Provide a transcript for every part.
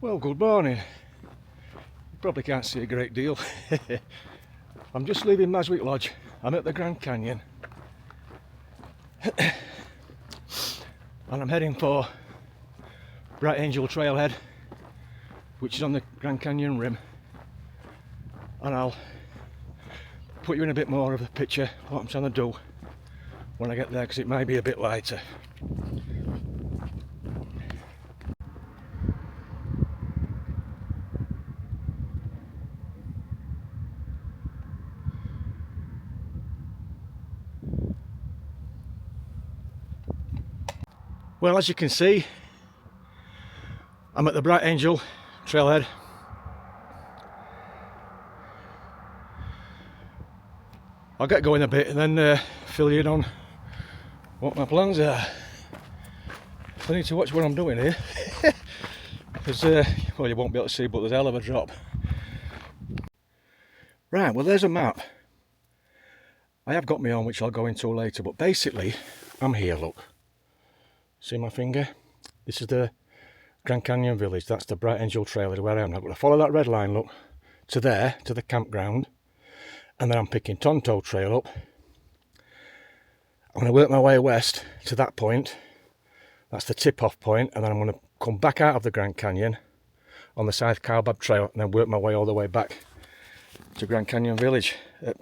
Well, good morning. You probably can't see a great deal. I'm just leaving Maswick Lodge. I'm at the Grand Canyon. And I'm heading for Bright Angel Trailhead, which is on the Grand Canyon rim. And I'll put you in a bit more of a picture of what I'm trying to do when I get there, because it may be a bit lighter. Well, as you can see, I'm at the Bright Angel Trailhead. I'll get going a bit and then fill you in on what my plans are. I need to watch what I'm doing here because, well, you won't be able to see, but there's a hell of a drop. Right, well, there's a map. I have got my own, which I'll go into later, but basically I'm here, look. See my finger? This is the Grand Canyon village. That's the Bright Angel Trail where I am. I'm going to follow that red line, look, to there, to the campground, and then I'm picking Tonto Trail up. I'm going to work my way west to that point. That's the tip-off point, and then I'm going to come back out of the Grand Canyon on the South Kaibab Trail, and then work my way all the way back to Grand Canyon Village,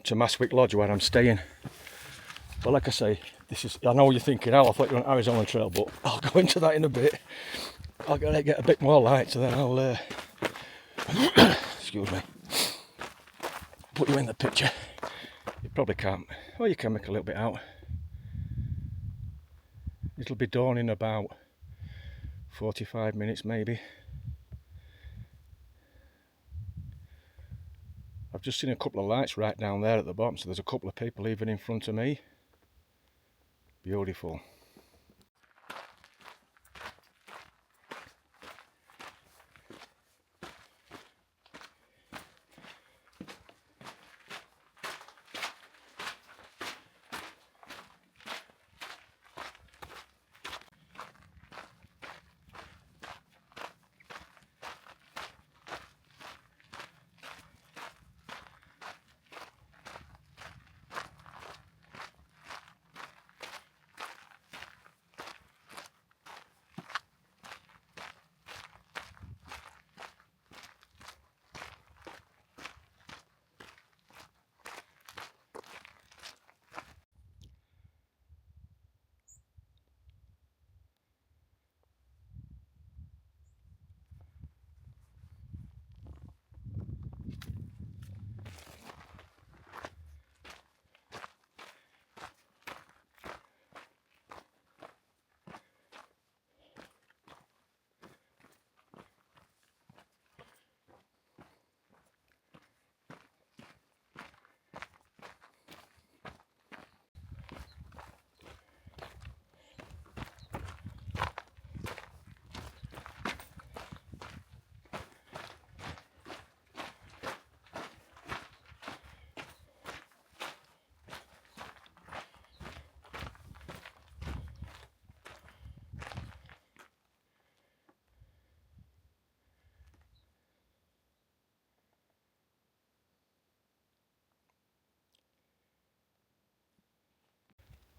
to Maswick Lodge, where I'm staying. But like I say, this is, I know you're thinking, oh, I thought you were on ArizonaTrail, but I'll go into that in a bit. I'll get a bit more light, so then I'll, excuse me, put you in the picture. You probably can't, well, you can make a little bit out. It'll be dawn in about 45 minutes maybe. I've just seen a couple of lights right down there at the bottom, so there's a couple of people even in front of me. Beautiful.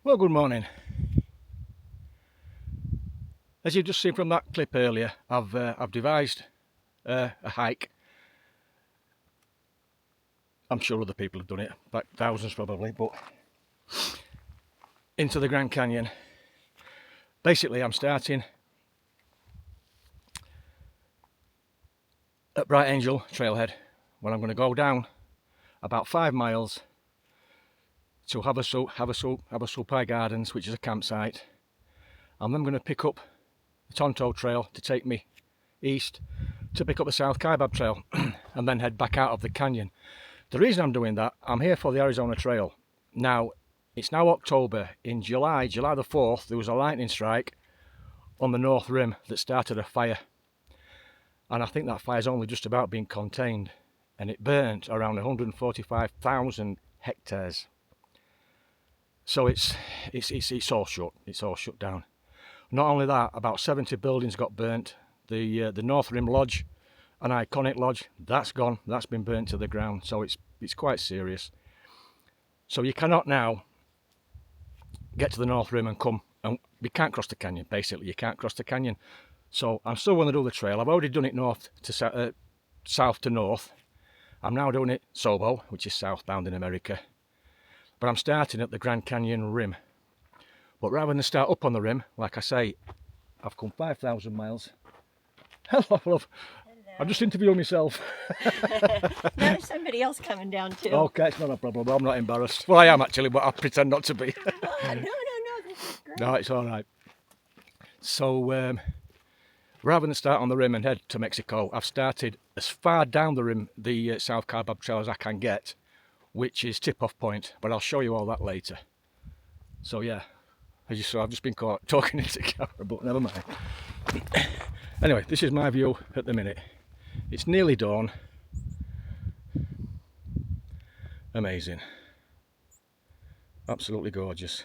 Well, good morning. As you've just seen from that clip earlier, I've devised a hike. I'm sure other people have done it, like thousands probably, but into the Grand Canyon. Basically, I'm starting at Bright Angel Trailhead, where I'm going to go down about 5 miles to Havasupai Gardens, which is a campsite. And then I'm going to pick up the Tonto Trail to take me east to pick up the South Kaibab Trail and then head back out of the canyon. The reason I'm doing that, I'm here for the ArizonaTrail. Now, it's now October. In July the 4th, there was a lightning strike on the North Rim that started a fire. And I think that fire's only just about been contained, and it burnt around 145,000 hectares. So it's all shut down. Not only that, about 70 buildings got burnt. The North Rim Lodge, an iconic lodge, that's gone. That's been burnt to the ground. So it's quite serious. So you cannot now get to the North Rim and come, and we can't cross the canyon. Basically, you can't cross the canyon. So I'm still going to do the trail. I've already done it north to south to north. I'm now doing it SOBO, which is southbound in America. But I'm starting at the Grand Canyon rim. But rather than start up on the rim, like I say, I've come 5,000 miles. Hello, love. Hello. I'm just interviewing myself. No, there's somebody else coming down too. Okay, it's not a problem. I'm not embarrassed. Well, I am actually, but I pretend not to be. No, this is great. No, it's all right. So, rather than start on the rim and head to Mexico, I've started as far down the rim, the South Kaibab Trail, as I can get, which is tip-off point, but I'll show you all that later. So yeah, as you saw, I've just been caught talking into camera, but never mind. Anyway, this is my view at the minute. It's nearly dawn. Amazing. Absolutely gorgeous.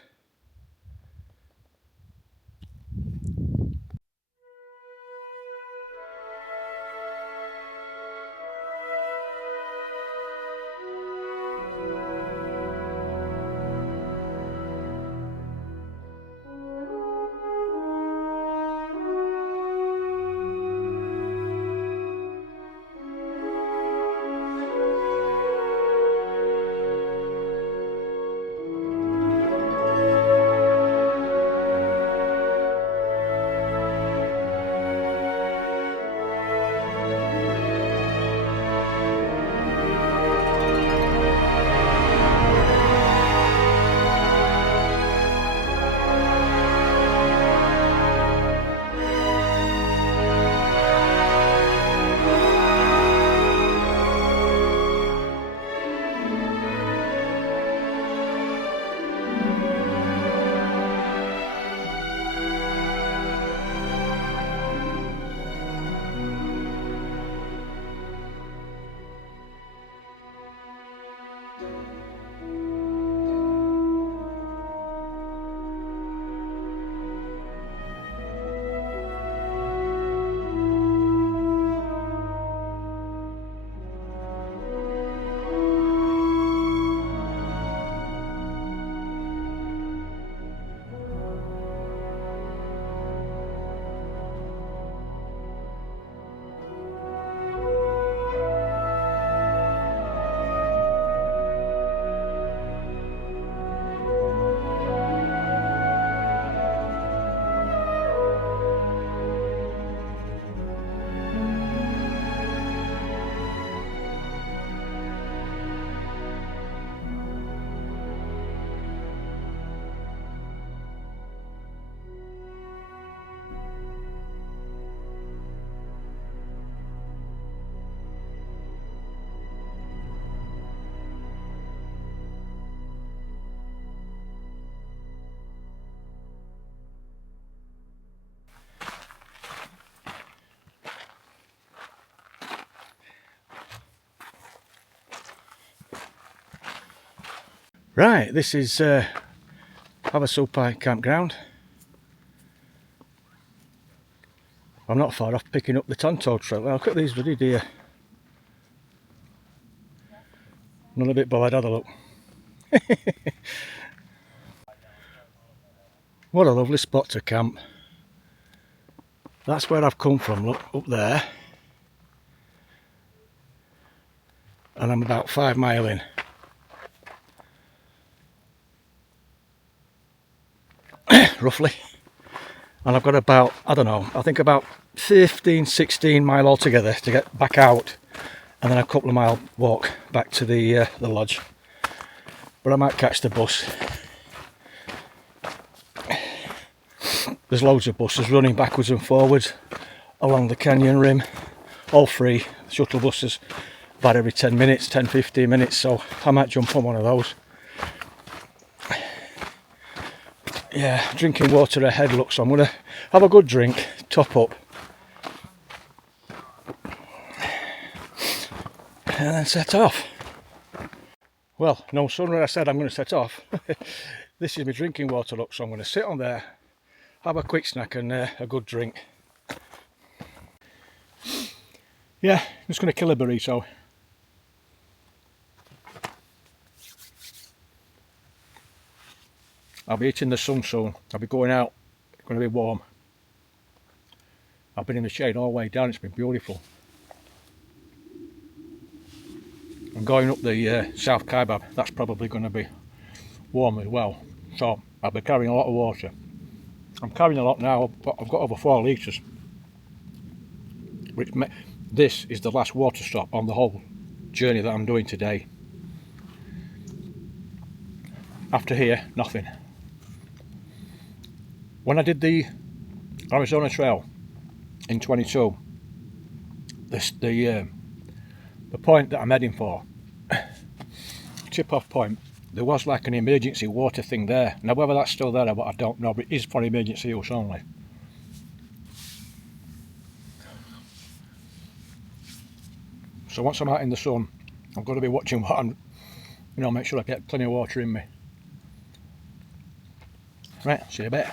Right, this is Havasupai campground. I'm not far off picking up the Tonto Trail. Well, look at these bloody deer. None a bit bothered, have a look. What a lovely spot to camp. That's where I've come from, look, up there. And I'm about 5 miles in. Roughly. And I've got about, I don't know, I think about 15, 16 mile altogether to get back out. And then a couple of mile walk back to the lodge. But I might catch the bus. There's loads of buses running backwards and forwards along the canyon rim. All free. Shuttle buses about every 10 minutes, 10-15 minutes. So I might jump on one of those. Yeah, drinking water ahead, look, so I'm going to have a good drink, top up. And then set off. Well, no sooner I said I'm going to set off. This is my drinking water, look, so I'm going to sit on there, have a quick snack and a good drink. Yeah, I'm just going to kill a burrito. I'll be hitting the sun soon. I'll be going out. It's going to be warm. I've been in the shade all the way down. It's been beautiful. I'm going up the South Kaibab. That's probably going to be warm as well. So I'll be carrying a lot of water. I'm carrying a lot now. I've got over 4 litres. This is the last water stop on the whole journey that I'm doing today. After here, nothing. When I did the ArizonaTrail in 22, the point that I'm heading for, tip-off point, there was like an emergency water thing there. Now whether that's still there or what, I don't know, but it is for emergency use only. So once I'm out in the sun, I've got to be watching what I'm, make sure I get plenty of water in me. Right, see you in a bit.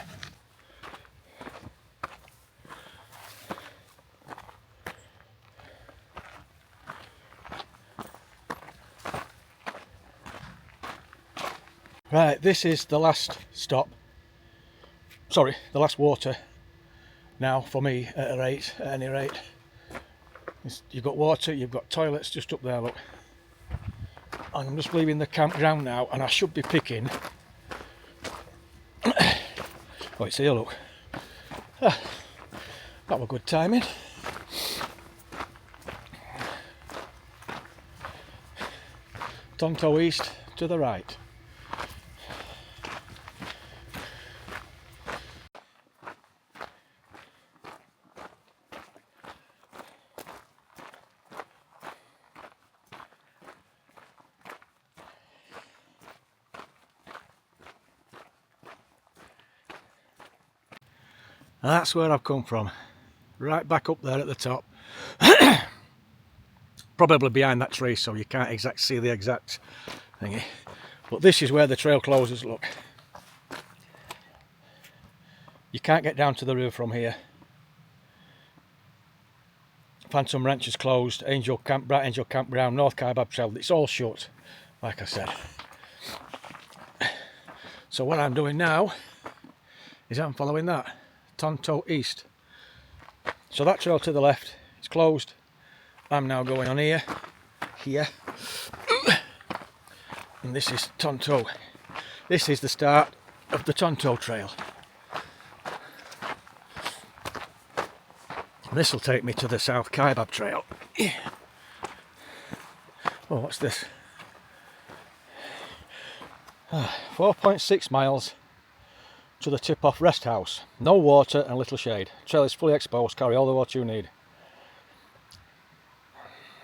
Right, this is the last stop. Sorry, the last water now for me at any rate. You've got water, you've got toilets just up there, look. And I'm just leaving the campground now, and I should be picking. Oh, it's here, look. That was good timing. Tonto East to the right. And that's where I've come from, right back up there at the top. Probably behind that tree, so you can't see the exact thingy. But this is where the trail closes, look. You can't get down to the river from here. Phantom Ranch is closed, Bright Angel Campground, North Kaibab Trail, it's all shut, like I said. So what I'm doing now is I'm following that, Tonto East. So that trail to the left is closed. I'm now going on here, and this is Tonto. This is the start of the Tonto Trail. This will take me to the South Kaibab Trail. Oh, what's this? 4.6 miles to the tip-off rest house. No water and little shade. Trail is fully exposed. Carry all the water you need.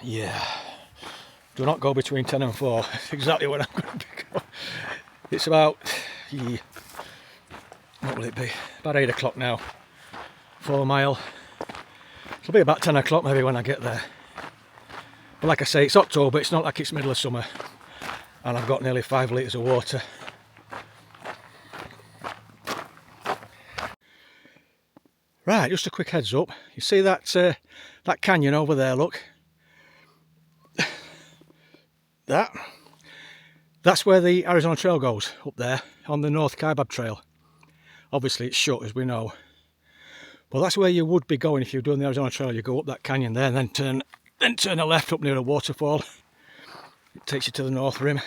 Yeah. Do not go between 10 and 4. That's exactly what I'm going to be going. It's about, what will it be? About 8 o'clock now. 4 mile. It'll be about 10 o'clock maybe when I get there. But like I say, it's October, it's not like it's middle of summer. And I've got nearly 5 litres of water. Right, just a quick heads up. You see that that canyon over there, look? That's where the ArizonaTrail goes, up there, on the North Kaibab Trail. Obviously it's shut, as we know. Well, that's where you would be going if you're doing the ArizonaTrail. You go up that canyon there and then turn a left up near a waterfall. It takes you to the North Rim.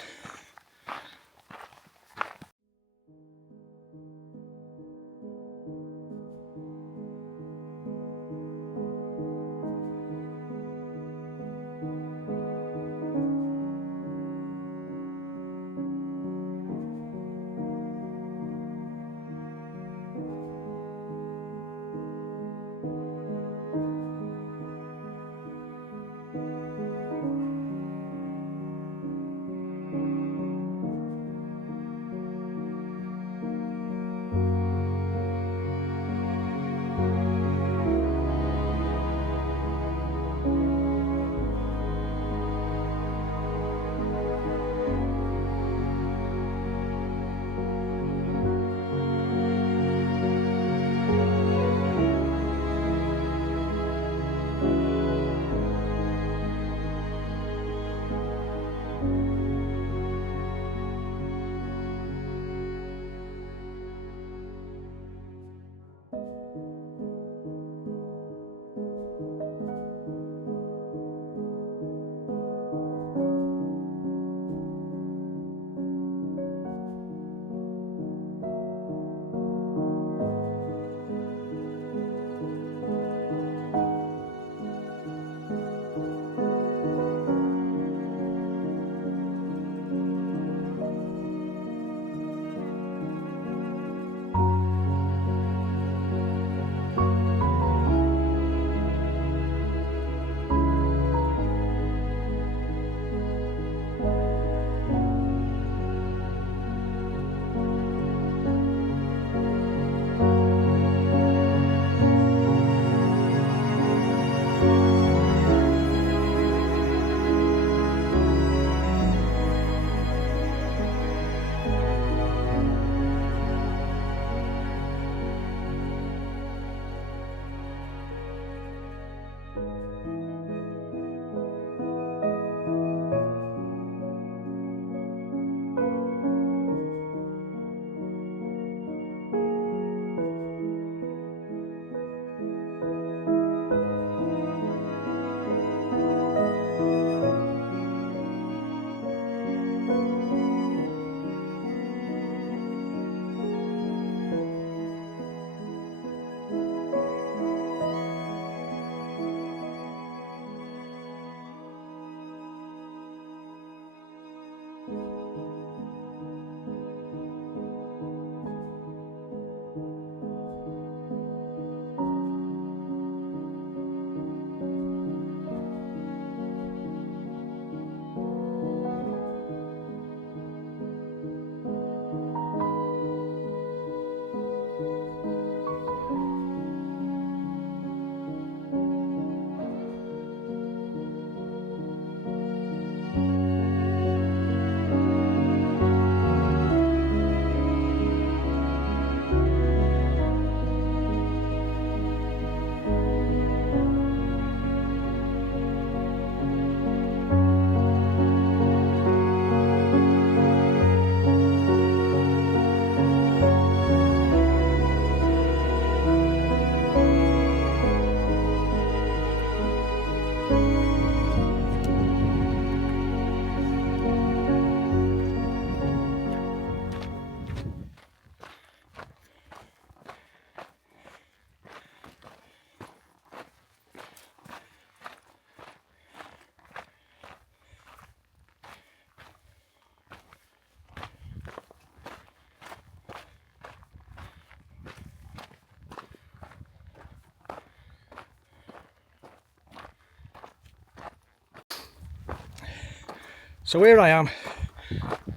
So here I am.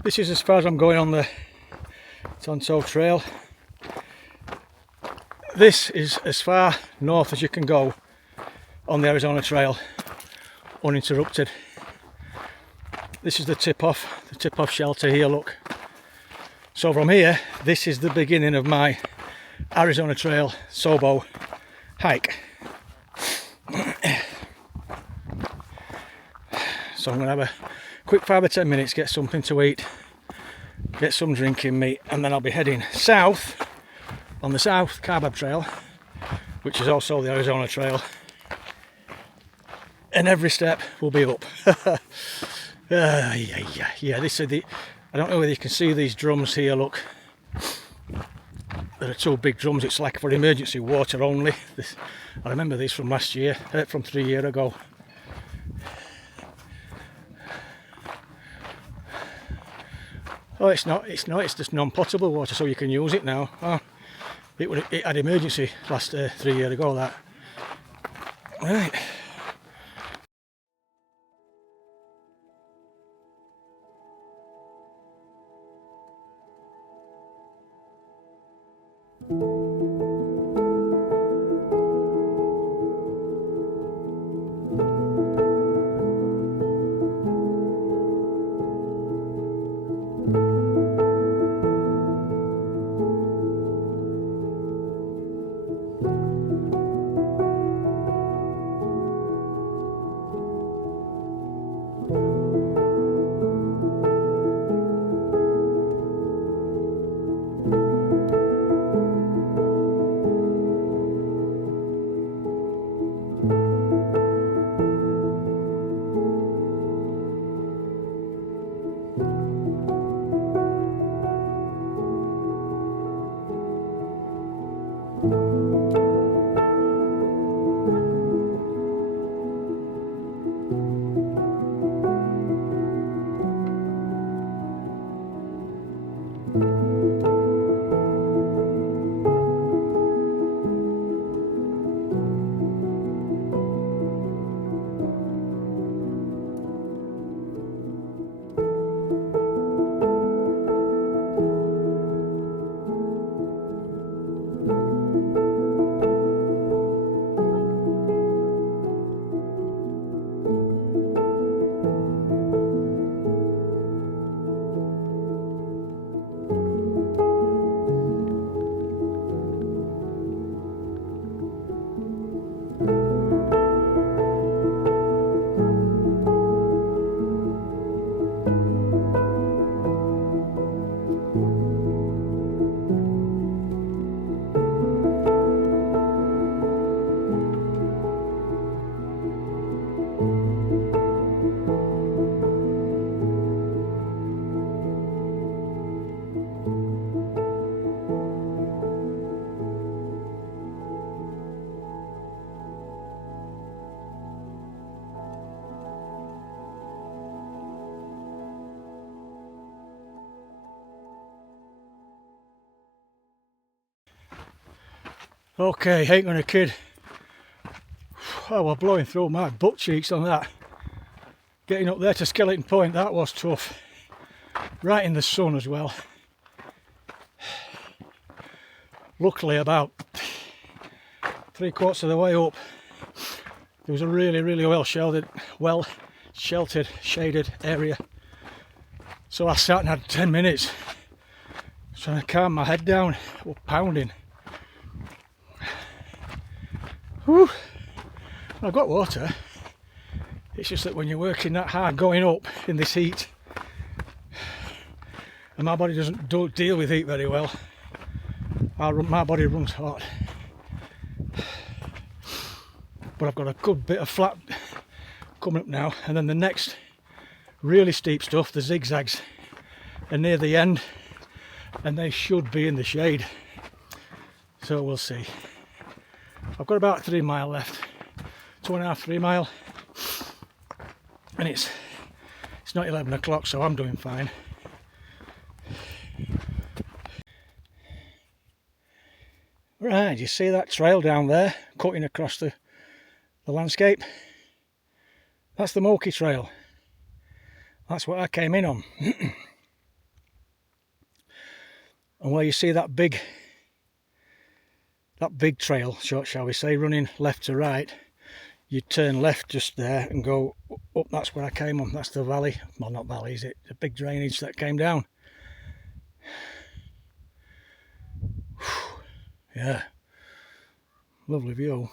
This is as far as I'm going on the Tonto Trail. This is as far north as you can go on the ArizonaTrail uninterrupted. This is the tip-off shelter here, look. So from here, this is the beginning of my ArizonaTrail Sobo hike. So I'm going to have a quick 5 or 10 minutes, get something to eat, get some drinking meat, and then I'll be heading south on the South Kaibab Trail, which is also the ArizonaTrail, and every step will be up. Yeah, this is the, I don't know whether you can see these drums here, look. There are 2 big drums, it's like for emergency water only. I remember these from last year, from 3 years ago. Oh, it's just non-potable water, so you can use it now. Oh, it had emergency last 3 years ago, that. Right. Okay, ain't gonna kid. Oh, we're blowing through my butt cheeks on that. Getting up there to Skeleton Point, that was tough. Right in the sun as well. Luckily, about 3/4 of the way up, there was a really well sheltered, shaded area. So I sat and had 10 minutes trying to calm my head down. It was pounding. Whew. I've got water. It's just that when you're working that hard going up in this heat, and my body doesn't deal with heat very well, my body runs hot. But I've got a good bit of flat coming up now, and then the next really steep stuff, the zigzags, are near the end, and they should be in the shade. So we'll see. I've got about 3 mile left, 2.5, 3 mile, and it's not 11 o'clock, so I'm doing fine. Right, you see that trail down there cutting across the landscape? That's the Moki Trail. That's what I came in on. And where you see that big trail, shall we say, running left to right, you turn left just there and go up. That's where I came on. That's the valley. Well, not valley, is it? The big drainage that came down. Yeah, lovely view.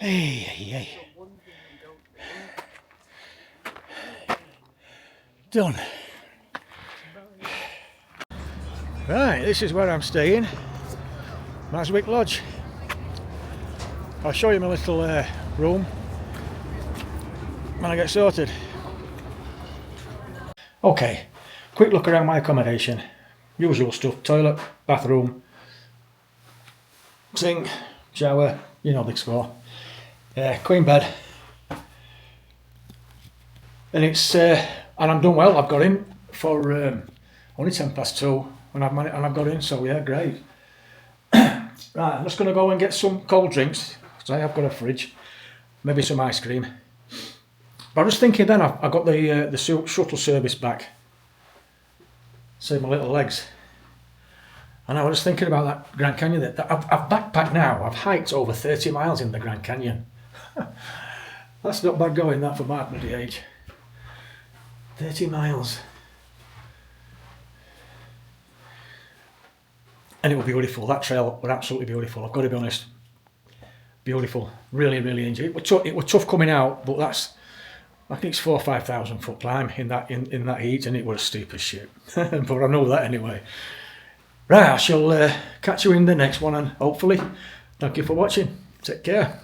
Hey. Done. Right, this is where I'm staying. Maswick Lodge. I'll show you my little room when I get sorted. Okay, quick look around my accommodation. Usual stuff: toilet, bathroom, sink, shower, you know the score. Queen bed. And it's and I'm done well. I've got in for only 2:10 and I've got in, so yeah, great. Right, I'm just going to go and get some cold drinks, because I have got a fridge, maybe some ice cream. But I was thinking then, I got the shuttle service back, save my little legs. And I was thinking about that Grand Canyon. I've backpacked now. I've hiked over 30 miles in the Grand Canyon. That's not bad going, that, for my bloody age. 30 miles. And it was beautiful. That trail was absolutely beautiful. I've got to be honest. Beautiful. Really, really enjoyed it. It was tough coming out, but that's I think it's 4,000 or 5,000 foot climb in that heat, and it was stupid shit. But I know that anyway. Right, I shall catch you in the next one, and hopefully, thank you for watching. Take care.